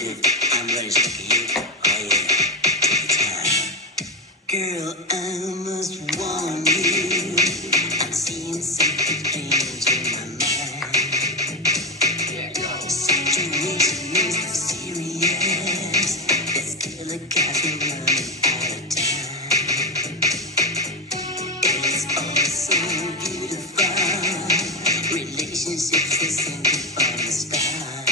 I'm ready to look at you. Oh yeah, take your time. Girl, I must warn you. I'm seeing something strange in my mind. The situation is serious. Let's kill a guy from running out of time. It's all so beautiful. Relationships are simple from the start.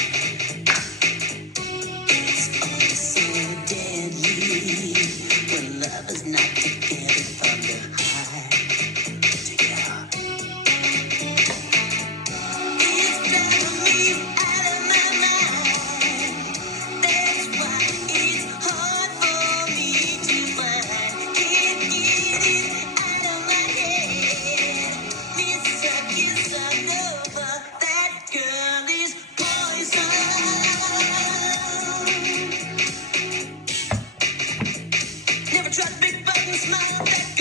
It's all so deadly when lovers not together from the heart. Take it out. It's driving me out of my mind. That's why it's hard for me to find. Can't get it out of my head. This kiss all over. That girl is poison. Never tried big button smile. That